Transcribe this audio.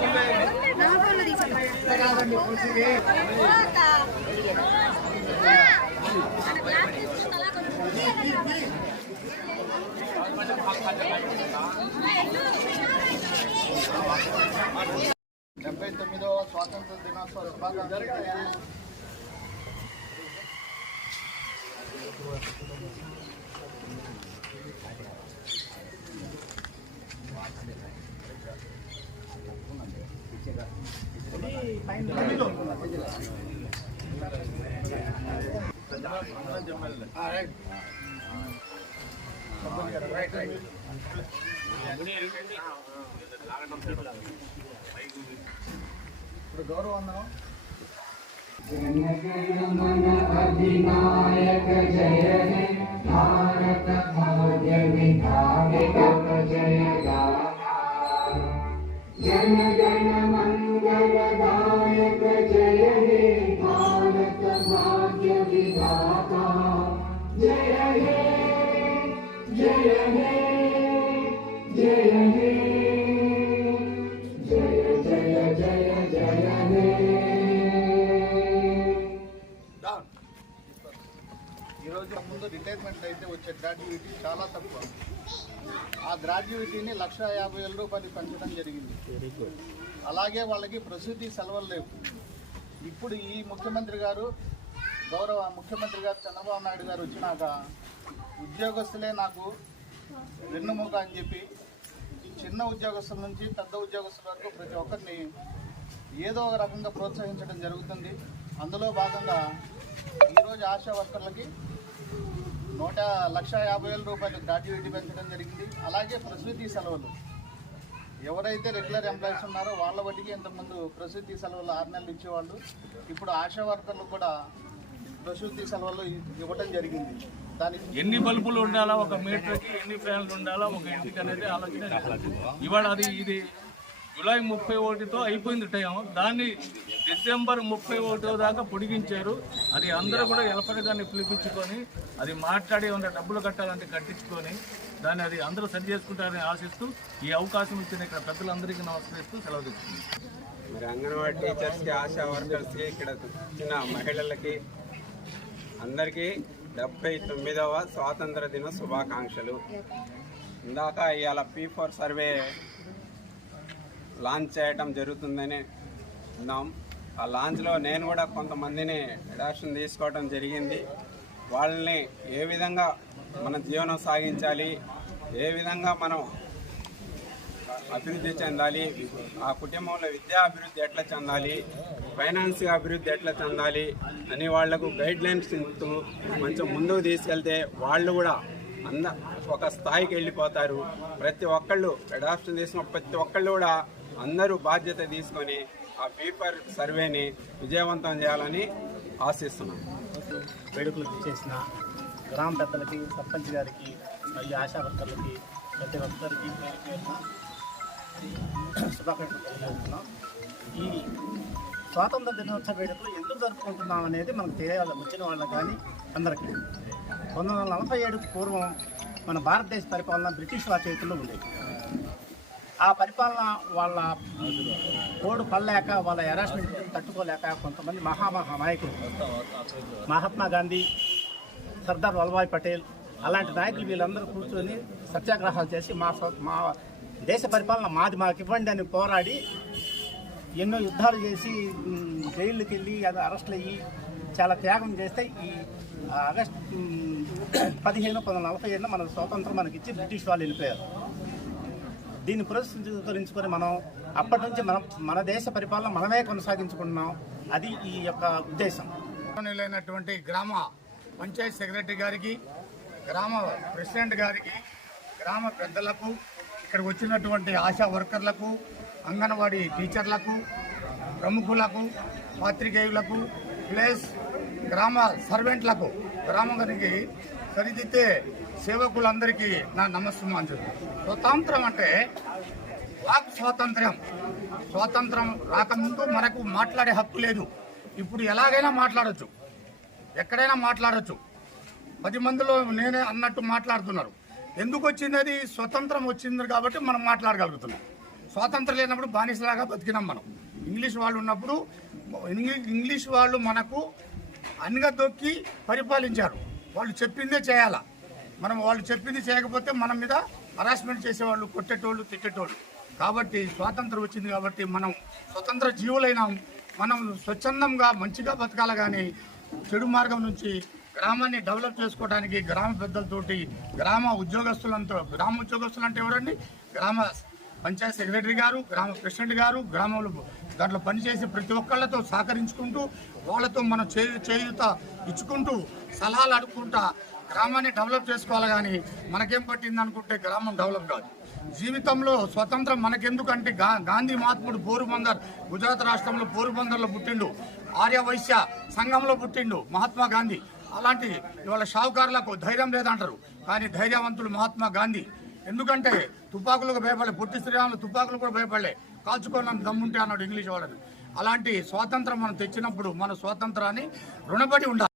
ఇక్కడ డెబ్బై తొమ్మిదవ స్వాతంత్ర దినోత్సవ శుభాకాంక్షలు. ఇప్పుడు గౌరవం जनगणमन अधिनायक जय हे भारत भाग्य विधायक जय गाथा जन गण मंगलदायक जय हे भारत भाग्य विधाता जय हे जय हे जय हे जय जय जय जय हे ఈరోజు ముందు రిటైర్మెంట్ అయితే వచ్చే గ్రాడ్యుయేటీ చాలా తక్కువ ఆ గ్రాడ్యుయేటీని లక్ష యాభై వేల రూపాయలు పెంచడం జరిగింది. అలాగే వాళ్ళకి ప్రసూతి సెలవులు లేవు. ఇప్పుడు ఈ ముఖ్యమంత్రి గారు గౌరవ ముఖ్యమంత్రి గారు చంద్రబాబు నాయుడు గారు వచ్చినాక ఉద్యోగస్తులే నాకు వెన్నుముక అని చెప్పి చిన్న ఉద్యోగస్తుల నుంచి పెద్ద ఉద్యోగస్తుల వరకు ప్రతి ఒక్కరిని ఏదో ఒక రకంగా ప్రోత్సహించడం జరుగుతుంది. అందులో భాగంగా ఈరోజు ఆశా వర్కర్లకి నూట లక్ష యాభై వేల రూపాయలు గ్రాడ్యుయేట్ పెంచడం జరిగింది. అలాగే ప్రసూతి సెలవులు. ఎవరైతే రెగ్యులర్ ఎంప్లాయీస్ ఉన్నారో వాళ్ళ బట్టికి ఇంతకుముందు ప్రసూతి సెలవులు ఆరు నెలలు ఇచ్చేవాళ్ళు. ఇప్పుడు ఆశా వర్కర్లు కూడా ప్రసూతి సెలవులు ఇవ్వడం జరిగింది. దానికి ఎన్ని బల్బులు ఉండాలా? ఒక మీటర్కి ఎన్ని ఫ్యాన్లు ఉండాలా? ఒక ఇంటికి అనేది ఆలోచన. ఇవాళ అది ఇది జూలై ముప్పై ఒకటితో అయిపోయింది టైం దాన్ని డిసెంబర్ ముప్పై ఒకటో దాకా పొడిగించారు. అది అందరూ కూడా ఎలపడగాన్ని దాన్ని పిలిపించుకొని అది మాట్లాడి ఏమైనా డబ్బులు కట్టాలంటే కట్టించుకొని దాన్ని అది అందరూ సరి చేసుకుంటారని ఆశిస్తూ ఈ అవకాశం ఇచ్చిన ఇక్కడ పెద్దలందరికీ నమస్కరిస్తూ సెలవు తెచ్చుకుంది మరి అంగన్వాడీ టీచర్స్కి ఆశా వర్కర్స్కి ఇక్కడ చిన్న మహిళలకి అందరికీ డెబ్బై తొమ్మిదవ స్వాతంత్ర దిన శుభాకాంక్షలు. ఇందాక ఇవాళ పీ ఫోర్ సర్వే లాంచ్ చేయటం జరుగుతుందని ఉన్నాం. ఆ లాంచ్లో నేను కూడా కొంతమందిని అడాప్షన్ తీసుకోవడం జరిగింది. వాళ్ళని ఏ విధంగా మన జీవనం సాగించాలి ఏ విధంగా మనం అభివృద్ధి చెందాలి ఆ కుటుంబంలో విద్యా అభివృద్ధి ఎట్లా చెందాలి ఫైనాన్స్ అభివృద్ధి ఎట్లా చెందాలి అని వాళ్ళకు గైడ్ లైన్స్ ఇస్తూ కొంచెం ముందుకు తీసుకెళ్తే వాళ్ళు కూడా అంద ఒక స్థాయికి వెళ్ళిపోతారు. ప్రతి ఒక్కళ్ళు అడాప్షన్ తీసుకున్న ప్రతి ఒక్కళ్ళు కూడా అందరూ బాధ్యత తీసుకొని ఆ పేపర్ సర్వేని విజయవంతం చేయాలని ఆశిస్తున్నాం. వేడుకలు చేసిన గ్రామ పెద్దలకి సర్పంచ్ గారికి మరియు ఆశా వర్కర్లకి ప్రతి ఒక్కరికి శుభాకాంక్షలు తెలియజేస్తున్నాం. ఈ స్వాతంత్ర దినోత్సవ వేడుకలు ఎందుకు జరుపుకుంటున్నాం అనేది మనకు తెలియాలి వచ్చిన వాళ్ళకి కానీ అందరికీ. పంతొమ్మిది వందల నలభై ఏడుకు పూర్వం మన భారతదేశ పరిపాలన బ్రిటిష్ వారి చేతుల్లో ఉండేది. ఆ పరిపాలన వాళ్ళ కోడు పడలేక వాళ్ళ హెరాస్మెంట్ తట్టుకోలేక కొంతమంది మహామహా నాయకులు మహాత్మా గాంధీ సర్దార్ వల్లభాయ్ పటేల్ అలాంటి నాయకులు వీళ్ళందరూ కూర్చొని సత్యాగ్రహాలు చేసి మా మా దేశ పరిపాలన మాది మాకు ఇవ్వండి అని పోరాడి ఎన్నో యుద్ధాలు చేసి జైళ్ళకి వెళ్ళి అది అరెస్టులు అయ్యి చాలా త్యాగం చేస్తే ఈ ఆగస్ట్ పదిహేను పంతొమ్మిది నలభై ఏడున మన స్వాతంత్రం మనకిచ్చి బ్రిటిష్ వాళ్ళు వెళ్ళిపోయారు. దీన్ని పురస్కరించుకొని మనం అప్పటి నుంచి మనం మన దేశ పరిపాలన మనమే కొనసాగించుకుంటున్నాం. అది ఈ యొక్క ఉద్దేశం. గౌరవనీయులైనటువంటి గ్రామ పంచాయత్ సెక్రటరీ గారికి గ్రామ ప్రెసిడెంట్ గారికి గ్రామ పెద్దలకు ఇక్కడికి వచ్చినటువంటి ఆశా వర్కర్లకు అంగన్వాడీ టీచర్లకు ప్రముఖులకు పాత్రికేయులకు ప్లస్ గ్రామ సర్వెంట్లకు గ్రామానికి సరిదిద్దే సేవకులందరికీ నా నమస్సుమాంజలు స్వతంత్రం అంటే వాక్ స్వాతంత్ర్యం. స్వాతంత్రం రాకముందు మనకు మాట్లాడే హక్కు లేదు. ఇప్పుడు ఎలాగైనా మాట్లాడచ్చు. ఎక్కడైనా మాట్లాడచ్చు. పది మందిలో నేనే అన్నట్టు మాట్లాడుతున్నారు. ఎందుకు వచ్చింది అది స్వతంత్రం వచ్చింది కాబట్టి మనం మాట్లాడగలుగుతున్నాం. స్వాతంత్రం లేనప్పుడు బానిసలాగా బతికినాం మనం. ఇంగ్లీష్ వాళ్ళు ఉన్నప్పుడు ఇంగ్లీష్ ఇంగ్లీష్ వాళ్ళు మనకు అణగదొక్కి పరిపాలించారు. వాళ్ళు చెప్పిందే చేయాలా? మనం వాళ్ళు చెప్పింది చేయకపోతే మన మీద హరాస్మెంట్ చేసేవాళ్ళు కొట్టేటోళ్ళు తిట్టేటోళ్ళు. కాబట్టి స్వాతంత్రం వచ్చింది కాబట్టి మనం స్వతంత్ర జీవులైనాం. మనం స్వచ్ఛందంగా మంచిగా బతకాలి కానీ చెడు మార్గం నుంచి గ్రామాన్ని డెవలప్ చేసుకోవడానికి గ్రామ పెద్దలతోటి గ్రామ ఉద్యోగస్తులంతో గ్రామ ఉద్యోగస్తులు అంటే ఎవరండి? గ్రామ పంచాయత్ సెక్రటరీ గారు గ్రామ ప్రెసిడెంట్ గారు గ్రామంలో దాంట్లో పనిచేసే ప్రతి ఒక్కళ్ళతో సహకరించుకుంటూ వాళ్ళతో మనం చేయు చేయుత ఇచ్చుకుంటూ సలహాలు అడుక్కుంటా గ్రామాన్ని డెవలప్ చేసుకోవాలి కానీ మనకేం పట్టింది అనుకుంటే గ్రామం డెవలప్ కాదు. జీవితంలో స్వతంత్రం మనకెందుకంటే గా గాంధీ మహాత్ముడు పోరుబందర్ గుజరాత్ రాష్ట్రంలో పోరుబందర్లో పుట్టిండు. ఆర్యవైశ్య సంఘంలో పుట్టిండు మహాత్మా గాంధీ. అలాంటి ఇవాళ షావుకారులకు ధైర్యం లేదంటారు. కానీ ధైర్యవంతుడు మహాత్మా గాంధీ. ఎందుకంటే తుపాకులకు భయపడలే పొట్టి శ్రీరాములు తుపాకులు కూడా భయపడలే. కాల్చుకోవాలని దమ్ముంటే అన్నాడు ఇంగ్లీష్ వాడని. అలాంటి స్వాతంత్రం మనం తెచ్చినప్పుడు మన స్వాతంత్రాన్ని రుణపడి ఉండాలి.